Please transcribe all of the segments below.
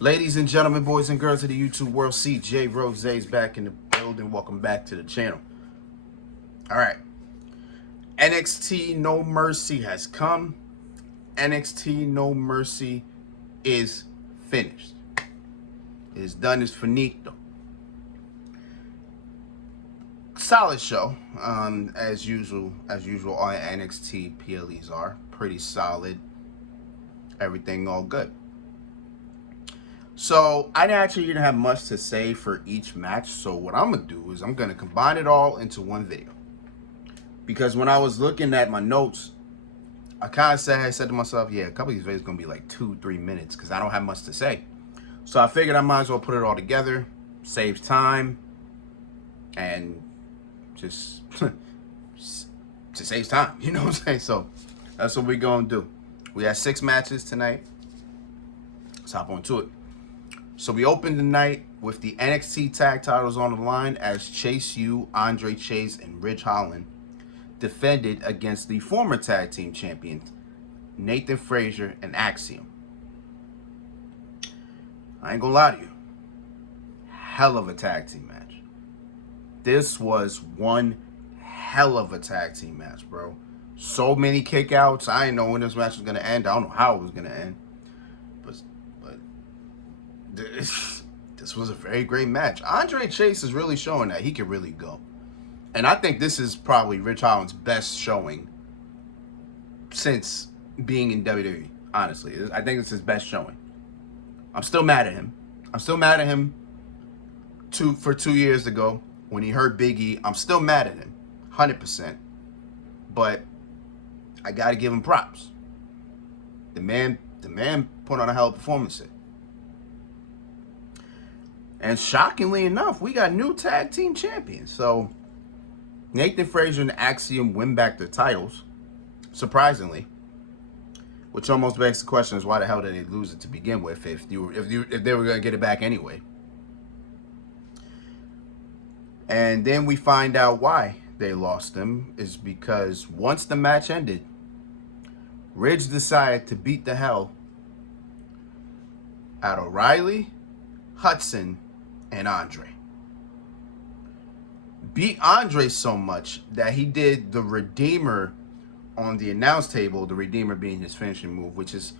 Ladies and gentlemen, boys and girls of the YouTube world, CJ Rose's back in the building. Welcome back to the channel. All right. NXT No Mercy has come. NXT No Mercy is finished. It is done. It's finito. Solid show. As usual, all NXT PLEs are pretty solid. Everything all good. So I actually didn't have much to say for each match. So what I'm going to do is I'm going to combine it all into one video. Because when I was looking at my notes, I said to myself, yeah, a couple of these videos are going to be like 2-3 minutes because I don't have much to say. So I figured I might as well put it all together, saves time, and just saves time. You know what I'm saying? So that's what we're going to do. We had 6 matches tonight. Let's hop on to it. So we opened the night with the NXT tag titles on the line as Chase U, Andre Chase, and Ridge Holland defended against the former tag team champions, Nathan Frazier and Axiom. I ain't gonna lie to you. Hell of a tag team match. This was one hell of a tag team match, bro. So many kickouts. I didn't know when this match was gonna end. I don't know how it was gonna end. But this was a very great match. Andre Chase is really showing that he can really go. And I think this is probably Ridge Holland's best showing since being in WWE, honestly. I think it's his best showing. I'm still mad at him. I'm still mad at him for 2 years ago when he hurt Big E. I'm still mad at him, 100%. But I got to give him props. The man put on a hell of a performance here. And shockingly enough, we got new tag team champions. So Nathan Frazier and Axiom win back their titles, surprisingly. Which almost begs the question is why the hell did they lose it to begin with if they were going to get it back anyway. And then we find out why they lost them is because once the match ended, Ridge decided to beat the hell out of O'Reilly, Hudson, and Andre. Beat Andre so much that he did the Redeemer on the announce table, the Redeemer being his finishing move, which is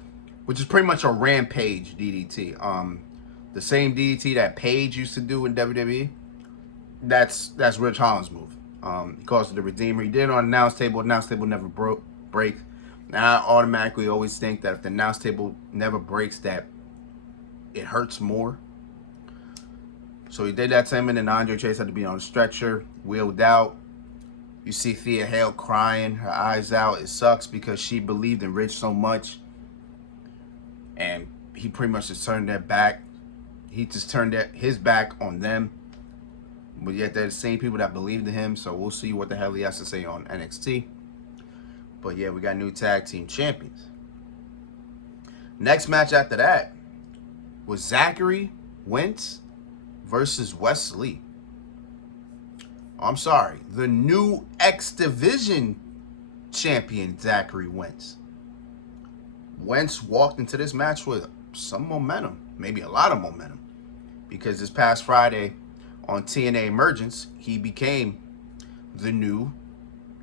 pretty much a Rampage DDT. The same DDT that Paige used to do in WWE. That's Ridge Holland's move. He calls it the Redeemer. He did it on announce table. Announce table never break. Now I automatically always think that if the announce table never breaks, that it hurts more. So he did that to him, and then Andre Chase had to be on a stretcher, wheeled out. You see Thea Hale crying, her eyes out. It sucks because she believed in Ridge so much. And he pretty much just turned their back. He just turned his back on them. But yet they're the same people that believed in him. So we'll see what the hell he has to say on NXT. But yeah, we got new tag team champions. Next match after that was Zachary Wentz versus Wes Lee. I'm sorry, the new X Division champion, Zachary Wentz. Wentz walked into this match with some momentum, maybe a lot of momentum, because this past Friday on TNA Emergence, he became the new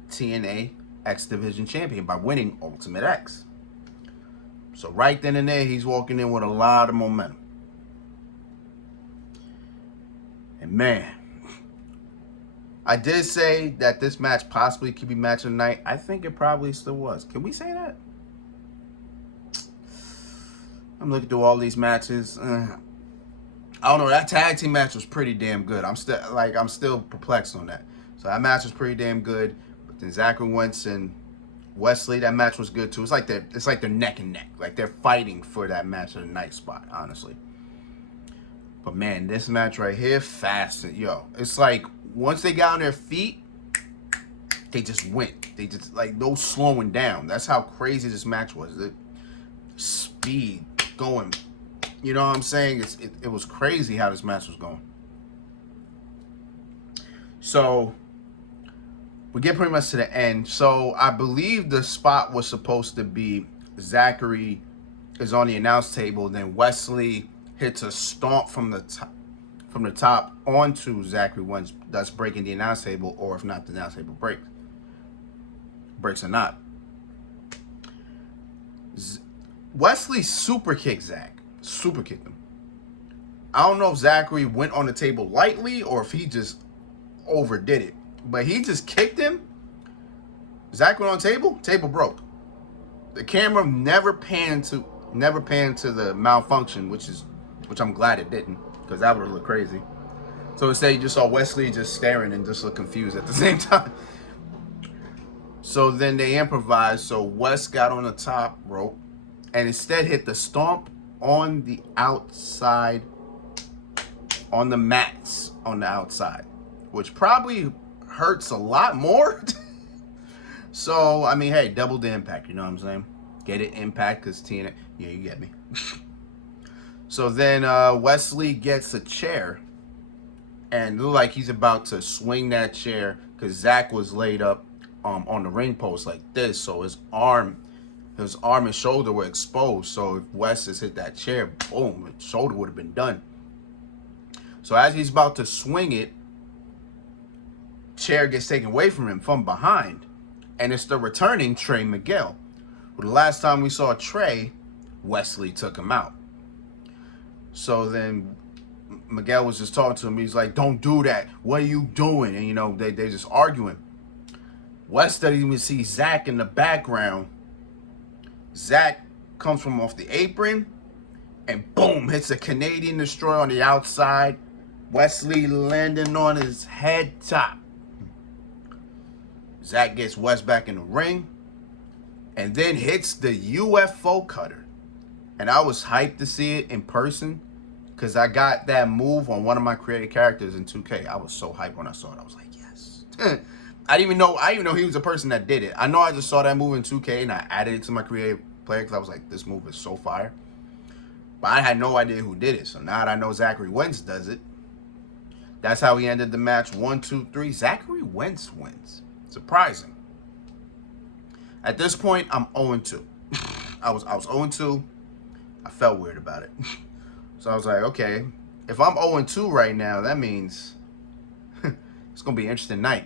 TNA X Division champion by winning Ultimate X. So right then and there, he's walking in with a lot of momentum. And man, I did say that this match possibly could be match of the night. I think it probably still was. Can we say that? I'm looking through all these matches. I don't know. That tag team match was pretty damn good. I'm still perplexed on that. So that match was pretty damn good. But then Zachary Wentz and Wesley, that match was good too. It's like they're neck and neck. Like they're fighting for that match of the night spot, honestly. But man, this match right here, fast. Yo, it's like once they got on their feet, they just went. They just, like, no slowing down. That's how crazy this match was. The speed going. You know what I'm saying? It was crazy how this match was going. So we get pretty much to the end. So I believe the spot was supposed to be Zachary is on the announce table, then Wesley hits a stomp from the top onto Zachary Wentz, thus breaking the announce table, or if not, the announce table breaks or not. Wesley super kicked Zach. Super kicked him. I don't know if Zachary went on the table lightly or if he just overdid it. But he just kicked him. Zach went on the table. Table broke. The camera never panned to the malfunction, which I'm glad it didn't, because that would have looked crazy. So instead, you just saw Wesley just staring and just look confused at the same time. So then they improvised. So Wes got on the top rope and instead hit the stomp on the outside, on the mats on the outside, which probably hurts a lot more. So, I mean, hey, double the impact, you know what I'm saying? Get it, impact, because TNA, yeah, you get me. So then Wesley gets a chair and looked like he's about to swing that chair because Zach was laid up on the ring post like this. So his arm and shoulder were exposed. So if Wes has hit that chair, boom, his shoulder would have been done. So as he's about to swing it, chair gets taken away from him from behind. And it's the returning Trey Miguel. Well, the last time we saw Trey, Wesley took him out. So then Miguel was just talking to him. He's like, don't do that. What are you doing? And, you know, they just arguing. Wes doesn't even see Zach in the background. Zach comes from off the apron and boom, hits a Canadian Destroyer on the outside. Wesley landing on his head top. Zach gets Wes back in the ring and then hits the UFO cutter. And I was hyped to see it in person because I got that move on one of my creative characters in 2K. I was so hyped when I saw it. I was like, yes. I didn't even know he was the person that did it. I know I just saw that move in 2K and I added it to my creative player because I was like, this move is so fire. But I had no idea who did it. So now that I know Zachary Wentz does it, that's how he ended the match. 1, 2, 3. Zachary Wentz wins. Surprising. At this point, I'm 0-2. I was 0-2. I felt weird about it. So I was like, okay, if I'm 0-2 right now, that means it's going to be an interesting night.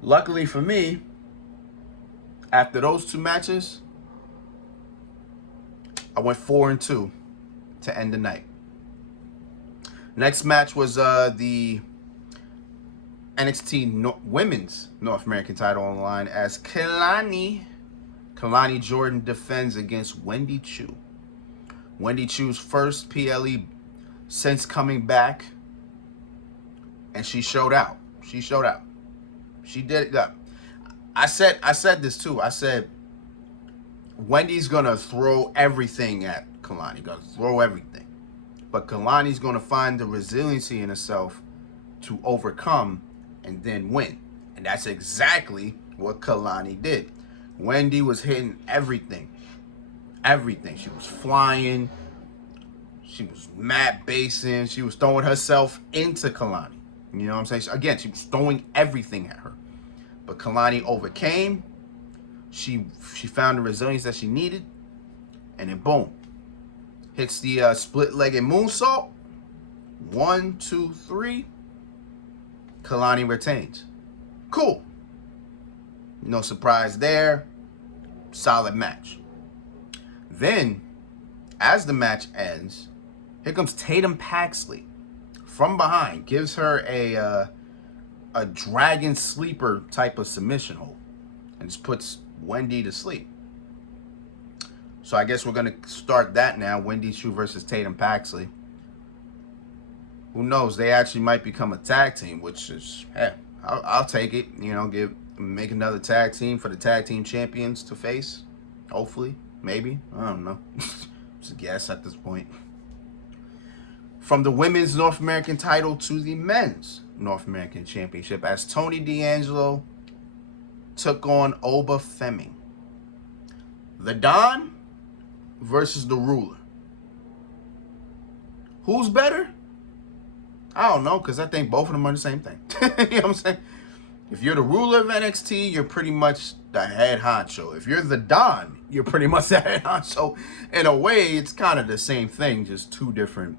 Luckily for me, after those 2 matches, I went 4-2 to end the night. Next match was the NXT Women's North American title on the line as Kalani Jordan defends against Wendy Choo. Wendy Choo's first PLE since coming back, and she showed out. She did it. I said this too. I said Wendy's gonna throw everything at Kalani. Gonna throw everything, but Kalani's gonna find the resiliency in herself to overcome and then win. And that's exactly what Kalani did. Wendy was hitting everything. Everything. She was flying. She was mat basing. She was throwing herself into Kalani. You know what I'm saying? Again, she was throwing everything at her. But Kalani overcame. She found the resilience that she needed. And then boom. Hits the split-legged moonsault. 1, 2, 3. Kalani retains. Cool. No surprise there. Solid match. Then, as the match ends, here comes Tatum Paxley from behind. Gives her a dragon sleeper type of submission hold. And just puts Wendy to sleep. So I guess we're going to start that now. Wendy Choo versus Tatum Paxley. Who knows? They actually might become a tag team, which is, hey, I'll take it. You know, make another tag team for the tag team champions to face. Hopefully, maybe. I don't know. Just a guess at this point. From the women's North American title to the men's North American championship, as Tony D'Angelo took on Oba Fleming. The Don versus the Ruler. Who's better? I don't know, because I think both of them are the same thing. You know what I'm saying? If you're the ruler of NXT, you're pretty much the head honcho. If you're the Don, you're pretty much the head honcho. In a way, it's kind of the same thing, just two different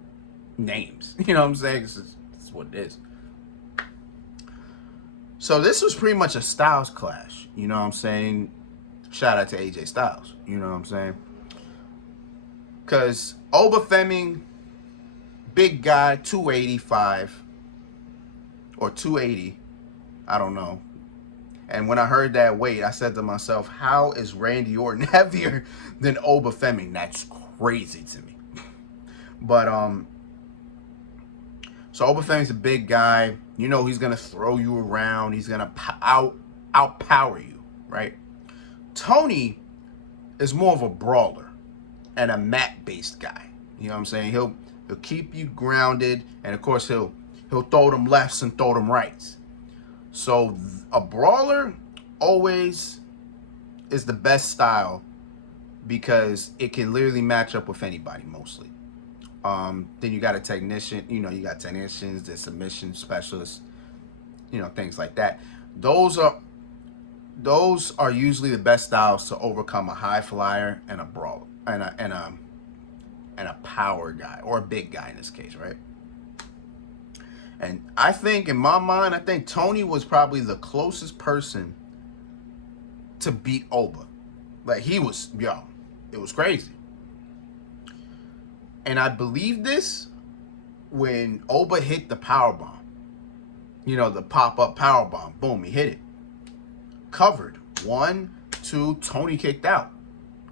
names. You know what I'm saying? It's what it is. So this was pretty much a Styles clash. You know what I'm saying? Shout out to AJ Styles. You know what I'm saying? Because Oba Femi, big guy, 285 or 280. I don't know. And when I heard that weight, I said to myself, how is Randy Orton heavier than Oba Femi? That's crazy to me. But so Oba Femi's a big guy. You know he's gonna throw you around. He's gonna outpower you, right? Tony is more of a brawler and a mat-based guy. You know what I'm saying? He'll keep you grounded, and of course he'll throw them lefts and throw them rights. So a brawler always is the best style because it can literally match up with anybody mostly. Then you got a technician, you got technicians, the submission specialists, things like that. Those are usually the best styles to overcome a high flyer and a brawler and a power guy, or a big guy in this case, right? And I think, in my mind, Tony was probably the closest person to beat Oba. Like, he was, it was crazy. And I believe this when Oba hit the powerbomb. The pop-up powerbomb. Boom, he hit it. Covered. 1, 2, Tony kicked out.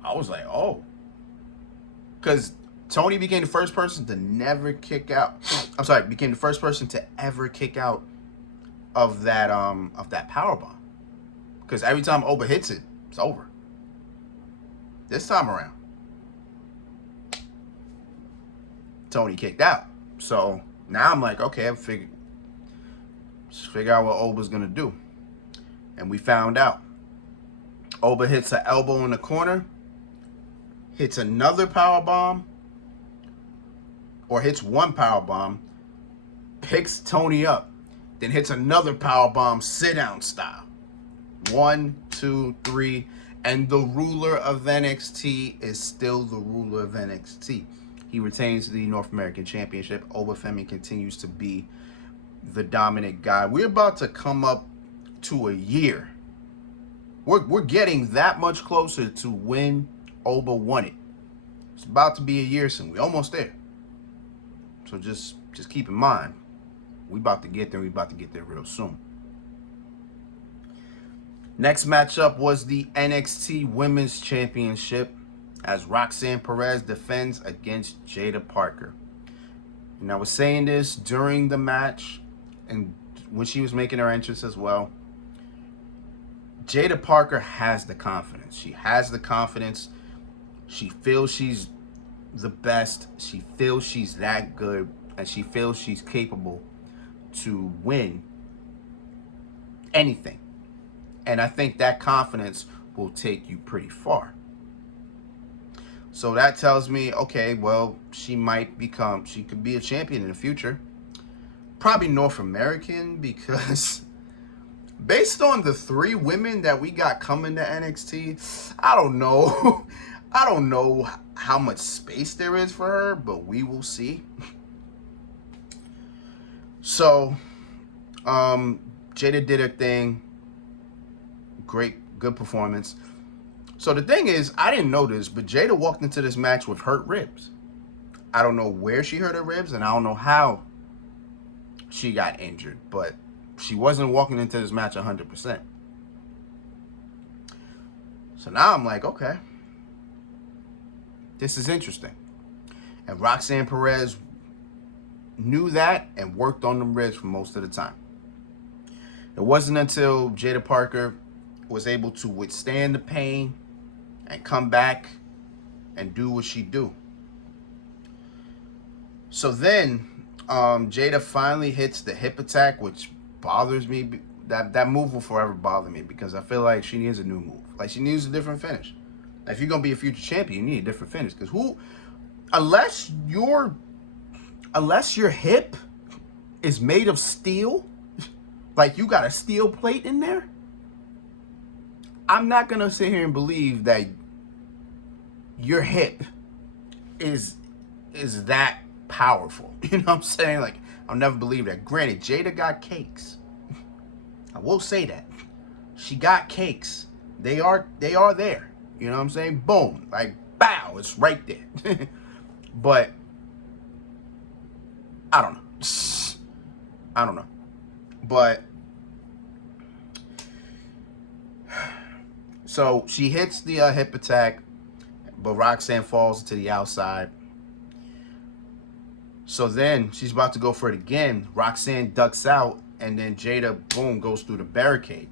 I was like, oh. Because Tony became the first person to never kick out. Became the first person to ever kick out of that powerbomb. Because every time Oba hits it, it's over. This time around, Tony kicked out. So now I'm like, okay, let's figure out what Oba's gonna do. And we found out. Oba hits an elbow in the corner, hits another powerbomb, or hits one powerbomb, picks Tony up, then hits another powerbomb sit-down style. 1, 2, 3, and the ruler of NXT is still the ruler of NXT. He retains the North American Championship. Oba Femi continues to be the dominant guy. We're about to come up to a year. We're getting that much closer to when Oba won it. It's about to be a year soon. We're almost there. So just keep in mind, we about to get there. We about to get there real soon. Next matchup was the NXT Women's Championship as Roxanne Perez defends against Jada Parker. And I was saying this during the match and when she was making her entrance as well. Jada Parker has the confidence. She has the confidence. She feels she's the best. She feels she's that good. And she feels she's capable to win anything. And I think that confidence will take you pretty far. So that tells me, okay, well, she could be a champion in the future. Probably North American, because based on the 3 women that we got coming to NXT, I don't know. I don't know how much space there is for her, but we will see. So, Jada did her thing. Good performance. So the thing is, I didn't know this, but Jada walked into this match with hurt ribs. I don't know where she hurt her ribs, and I don't know how she got injured, but she wasn't walking into this match 100%. So now I'm like, okay, this is interesting. And Roxanne Perez knew that and worked on them ribs for most of the time. It wasn't until Jada Parker was able to withstand the pain and come back and do what she do. So then Jada finally hits the hip attack, which bothers me. That move will forever bother me because I feel like she needs a new move. Like, she needs a different finish. If you're going to be a future champion, you need a different finish. Because unless your hip is made of steel, Like, you got a steel plate in there? I'm not going to sit here and believe that your hip is that powerful. You know what I'm saying? Like, I'll never believe that. Granted, Jada got cakes. I will say that. She got cakes. They are there. You know what I'm saying? Boom. Like, bow. It's right there. But, I don't know. But, so she hits the hip attack, but Roxanne falls to the outside. So then she's about to go for it again. Roxanne ducks out, and then Jada, boom, goes through the barricade.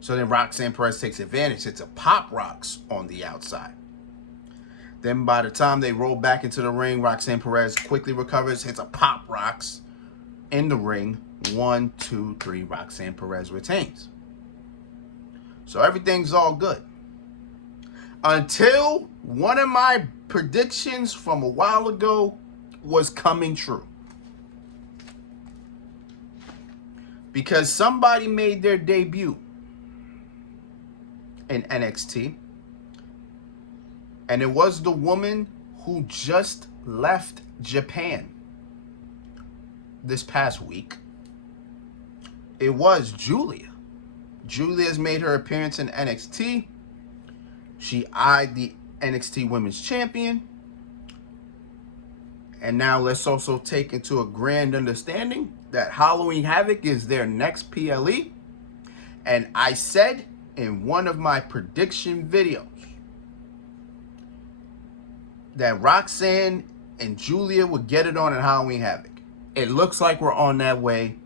So then Roxanne Perez takes advantage. It's a pop rocks on the outside. Then by the time they roll back into the ring, Roxanne Perez quickly recovers, hits a pop rocks in the ring. 1, 2, 3, Roxanne Perez retains. So everything's all good. Until one of my predictions from a while ago was coming true. Because somebody made their debut in NXT. And it was the woman who just left Japan this past week. It was Julia. Julia's made her appearance in NXT. She eyed the NXT Women's Champion. And now let's also take into a grand understanding that Halloween Havoc is their next PLE. And I said in one of my prediction videos that Roxanne and Julia would get it on at Halloween Havoc. It looks like we're on that way.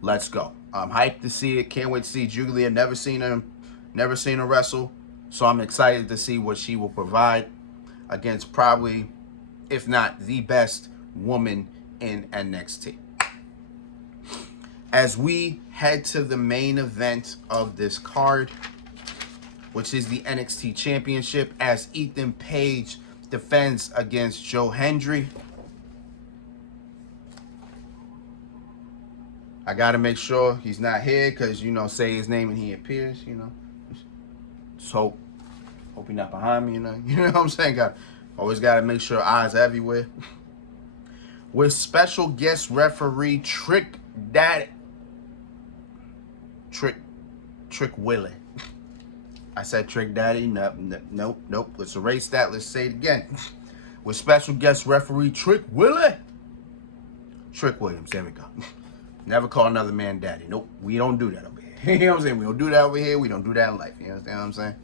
Let's go. I'm hyped to see it. Can't wait to see Julia. Never seen her wrestle. So I'm excited to see what she will provide against probably, if not the best woman in NXT. As we head to the main event of this card, which is the NXT Championship, as Ethan Page defends against Joe Hendry. I got to make sure he's not here because, say his name and he appears, Just hope he's not behind me, You know what I'm saying? Always got to make sure eyes everywhere. With special guest referee Trick Willie. I said Trick Daddy. Nope. Let's erase that. Let's say it again. With special guest referee Trick Willie. Trick Williams. There we go. Never call another man daddy. Nope. We don't do that over here. You know what I'm saying? We don't do that over here. We don't do that in life. You understand what I'm saying?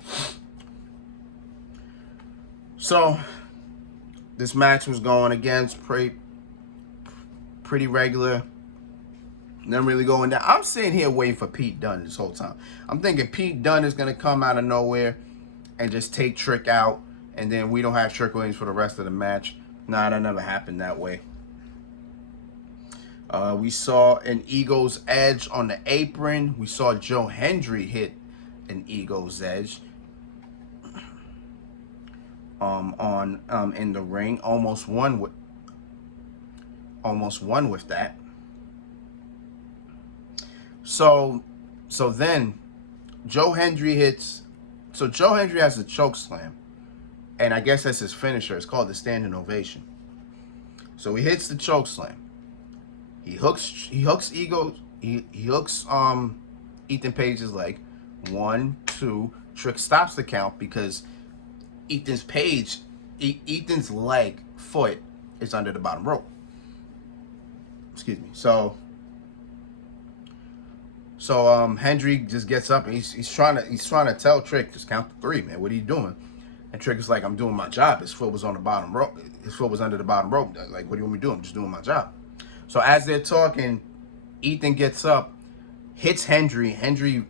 So, this match was going against pretty regular. Nothing really going down. I'm sitting here waiting for Pete Dunne this whole time. I'm thinking Pete Dunne is going to come out of nowhere and just take Trick out. And then we don't have Trick Williams for the rest of the match. Nah, that never happened that way. We saw an Ego's Edge on the apron. We saw Joe Hendry hit an Ego's Edge in the ring. Almost won with that. So then Joe Hendry hits. So Joe Hendry has a choke slam, and I guess that's his finisher. It's called the standing ovation. So he hits the choke slam. He hooks Ethan Page's leg. 1, 2. Trick stops the count because Ethan's foot is under the bottom rope. Excuse me. So Hendry just gets up and he's trying to tell Trick, just count to 3, man. What are you doing? And Trick is like, I'm doing my job. His foot was on the bottom rope. His foot was under the bottom rope. Like, what do you want me to do? I'm just doing my job. So as they're talking, Ethan gets up, hits Hendry. Hendry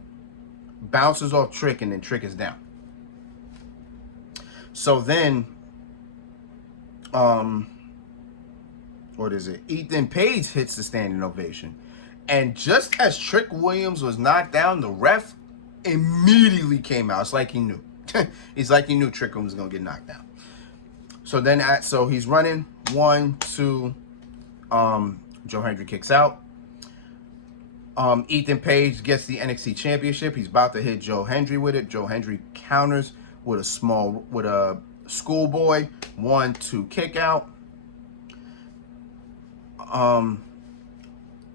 bounces off Trick, and then Trick is down. So then, what is it? Ethan Page hits the standing ovation. And just as Trick Williams was knocked down, the ref immediately came out. It's like he knew. It's like he knew Trick Williams was going to get knocked down. So then, so he's running. 1, 2, Joe Hendry kicks out. Ethan Page gets the NXT Championship. He's about to hit Joe Hendry with it. Joe Hendry counters with a schoolboy 1-2 kick out.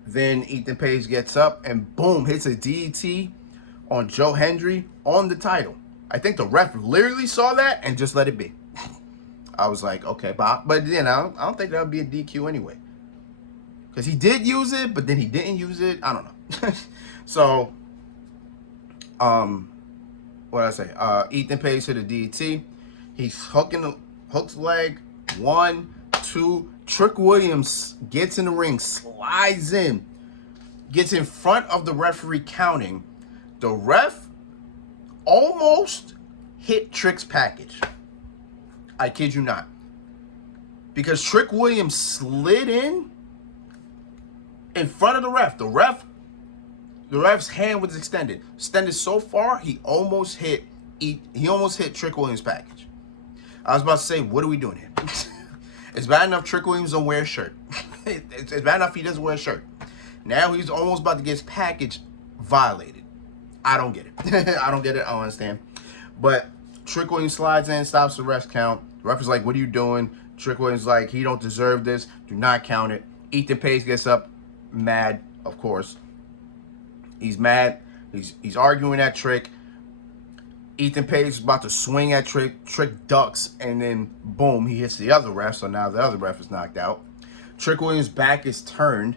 Then Ethan Page gets up and boom, hits a DDT on Joe Hendry on the title. I think the ref literally saw that and just let it be. I was like, okay, but you know, I don't think that would be a DQ anyway. Because he did use it, but then he didn't use it. I don't know. So, what did I say? Ethan Page hit a DDT. He's hooks leg. 1, 2. Trick Williams gets in the ring, slides in, gets in front of the referee counting. The ref almost hit Trick's package. I kid you not. Because Trick Williams slid in front of the ref. The ref's hand was extended so far he almost hit Trick Williams' package. I was about to say, what are we doing here? It's bad enough Trick Williams don't wear a shirt. It's bad enough he doesn't wear a shirt. Now he's almost about to get his package violated. I don't get it. I don't get it. I don't understand. But Trick Williams slides in, stops the ref's count. The ref is like, what are you doing? Trick Williams is like, he don't deserve this. Do not count it. Ethan Page gets up, mad, of course. He's mad. He's arguing at Trick. Ethan Page is about to swing at Trick. Trick ducks, and then boom, he hits the other ref. So now the other ref is knocked out. Trick Williams' back is turned.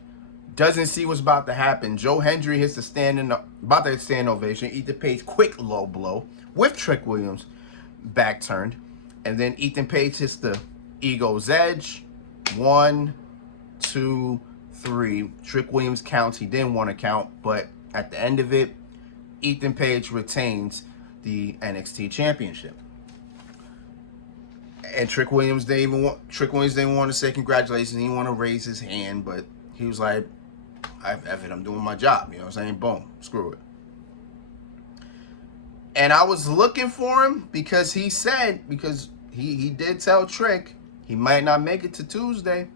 Doesn't see what's about to happen. Joe Hendry hits about to hit stand ovation. Ethan Page, quick low blow with Trick Williams' back turned. And then Ethan Page hits the Ego's Edge. 1, 2, 3. Trick Williams counts. He didn't want to count, but at the end of it, Ethan Page retains the NXT Championship. And Trick Williams didn't want to say congratulations. He didn't want to raise his hand, but he was like, I'm doing my job. You know what I'm saying? Boom. Screw it. And I was looking for him because he did tell Trick he might not make it to Tuesday.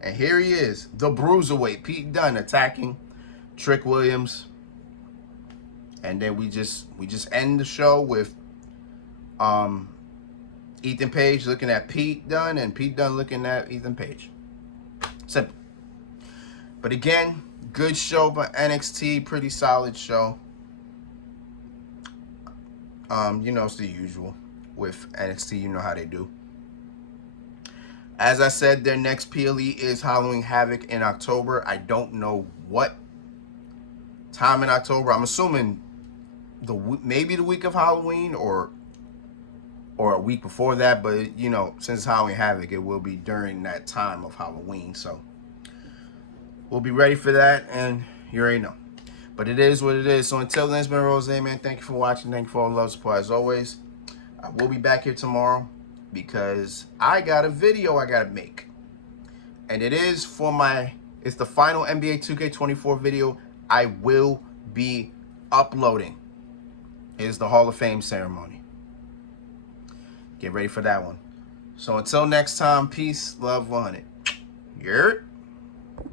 And here he is, the Bruiserweight, Pete Dunne, attacking Trick Williams. And then we just end the show with Ethan Page looking at Pete Dunne and Pete Dunne looking at Ethan Page. Simple. But again, good show by NXT, pretty solid show. You know, it's the usual with NXT, you know how they do. As I said, their next PLE is Halloween Havoc in October. I don't know what time in October. I'm assuming maybe the week of Halloween or a week before that. But, you know, since it's Halloween Havoc, it will be during that time of Halloween. So we'll be ready for that, and you already know. But it is what it is. So until then, it's been Rose, man. Thank you for watching. Thank you for all the love, support, as always. I will be back here tomorrow because I got a video I got to make. And it's the final NBA 2K24 video I will be uploading. It is the Hall of Fame ceremony. Get ready for that one. So until next time, peace, love, 100. Yurt.